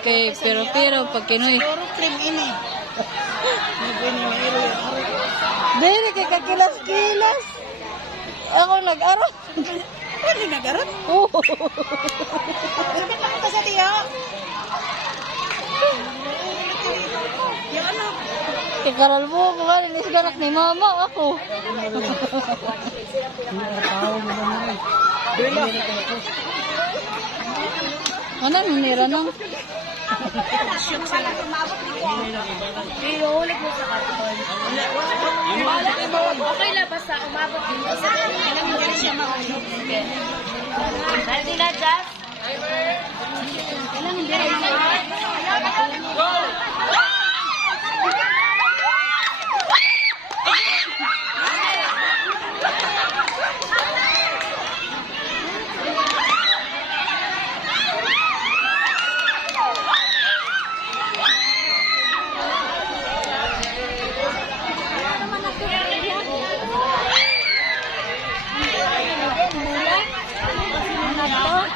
kay pero pag kinoy. Puro cream ini. Nagwini na iro yung ari. Dili kay kakilas-kilas. Ako nag-aro. Pwede nagarat? Oo. Sabi lang ito sa tiyo. Yung ano? Ikaral mo, mga nilisgarak ni mama ako. Ano nira nang? Iulit mo sa karton. Okay lang basta umabot din sa Alam mo dyan siya maulog. Ready na, Jazz? Alam mo dyan siya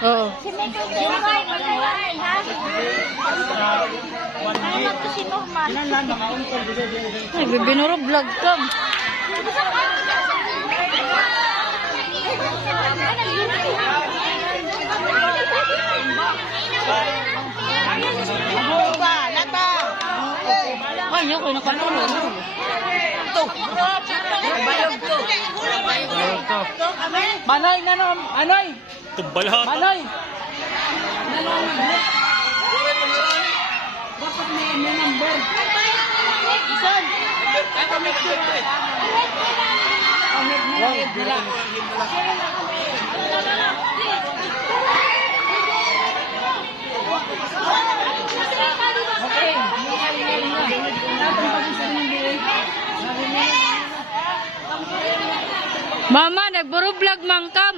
Oo. Si Michael Tinay, magkawain, ha? Ano to si Norman? Ay, bibinuro vlog ka. ba? Lata! Ay, ako nakatulog. Bayog to. Manay, nanom, anoy. Tumbalahan. Manay. Mama, nagburo vlog mangkam.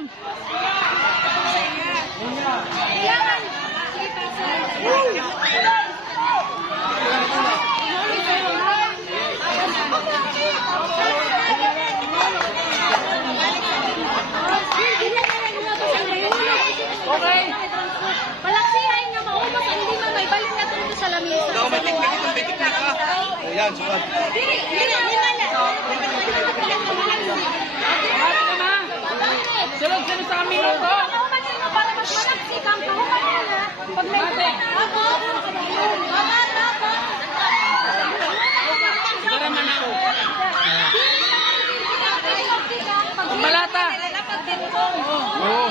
Okay. Palaksihay nga maubos, hindi man may balik na dito sa lamisa. Ayan, sukat. Sulog sa amin ito. Para mas malaksi kang kahuman na. Pag may Sigara man ako. Balata. Oo.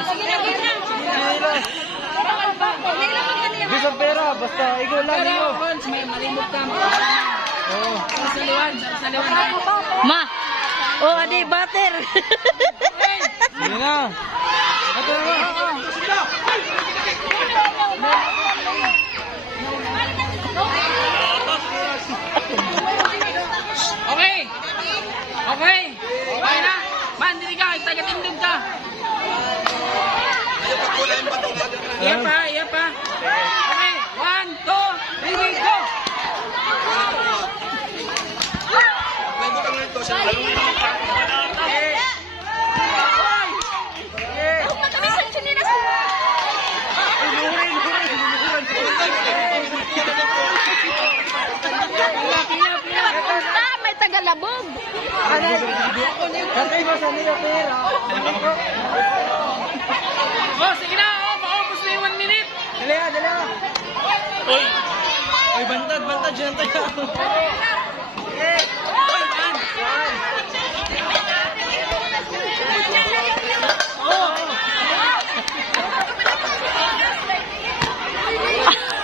Bisa pera, basta ikaw lang iyo. May malimot ka. Oo. Sa liwan. Ma. Oh, adi butter. Sige na. Ito na. Okay. Okay. Okay na. Man, dili ka. Taga-tindog ka. Iya pa, iya pa. Okay. 1, 2, 3, go. may tagalabog. Katay mo sa niya pera. Oh, sige na. Oh, maubos na yung 1 minute. Dali ah, dali ah. Oy. Oy, bantad, dyan tayo.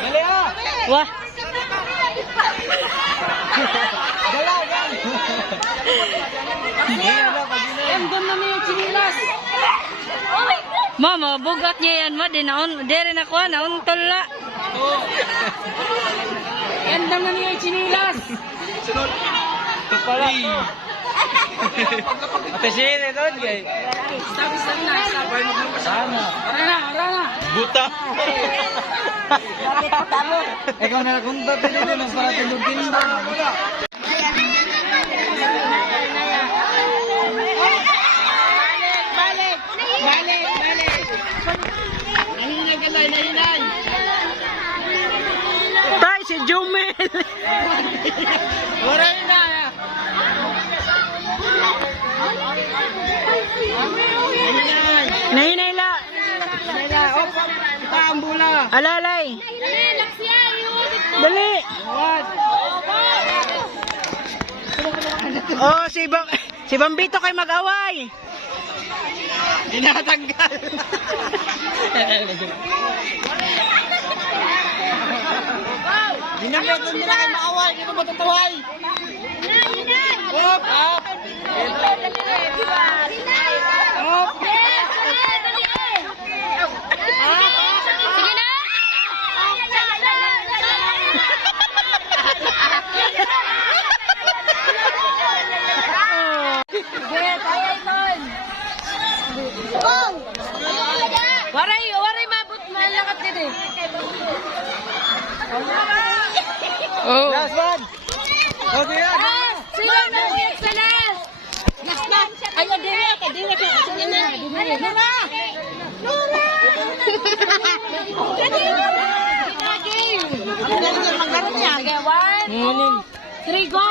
Dali ah. Wah. Dala, dala. Endon na niyo chinilas. Mama, bugat niya yan, ma. Dere na ko, nauntol la. Endon na niyo chinilas. Sunod. Ito pala. Ate Shin, ito gay. Stop na. Sana. Arana. Buta. Ikaw na kunta dito ng para tindugin mo. Nahinay. Waray na. Nahinayla. Nila, op. Kita ang bula. Alalay. Dali, laksiya, iulit ko. Dali. Oh, si Bambito kay mag-away. Tinatanggal. Dinapetan nila kay maaway. Hindi ko matutaway. Op. Op. Sige na! Waray mabot malakat dito. Oh. Last one. Okay yan. Sino na uyak sa last? Last na. Ayaw, diri ka. Sige na. Nora! Maglaro niya. Sige, 1, 2, 3, go!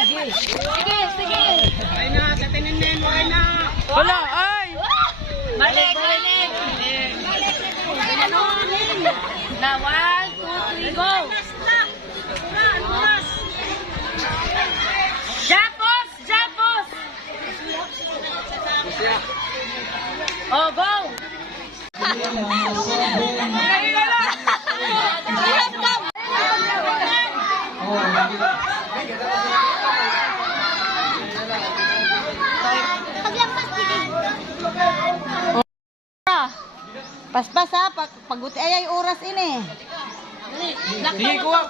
Sige. Waray na. Sa tininin. Waray na. Wala, ay. Balik. Na 1, 2, 3, go! Japos! Oh, go! Paspas ha, paguti ay oras ini. Sige, kuha.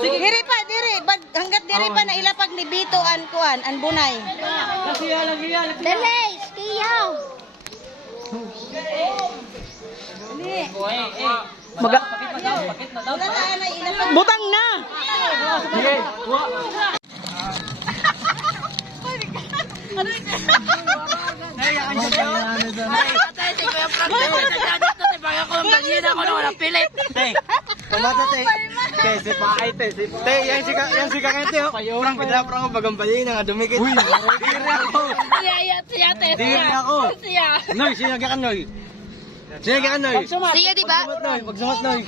Sige, diri pa, diri. Hanggat diri pa na ilapag ni Bito an kuan, an bunay. Lagi yan. Dali, skiyaw! Maga. Wala na ana ilapag. Butang na. Sige, kuha. Kumata te. Te, si paay te. Te, yan si kakete ho. Prang ko bagambali na nga dumikit. Uy, diri ako. Diri ako. Noy, sinagya ka noy. Siya, di ba? Pagsumat noy.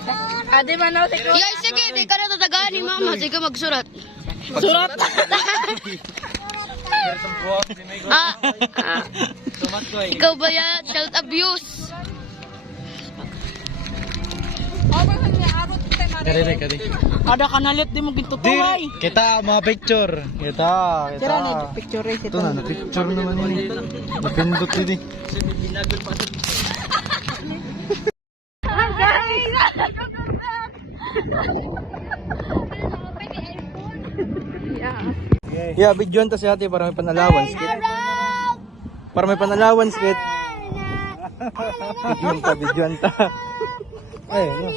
Yeah, sige, di ka na tatagaan ni Mama. Sige, magsurat. Surat. Ikaw ba yan? Child abuse. Ada kanalit di mo gintutuhay. Kita mga picture. Kita. Sira ni picture ito. Ito na, picture naman ini. Napindot ini. Yeah, bigyan ta si ate para may panalawan skit. Para may panalawan skit. Bigyan ta. Ay, no.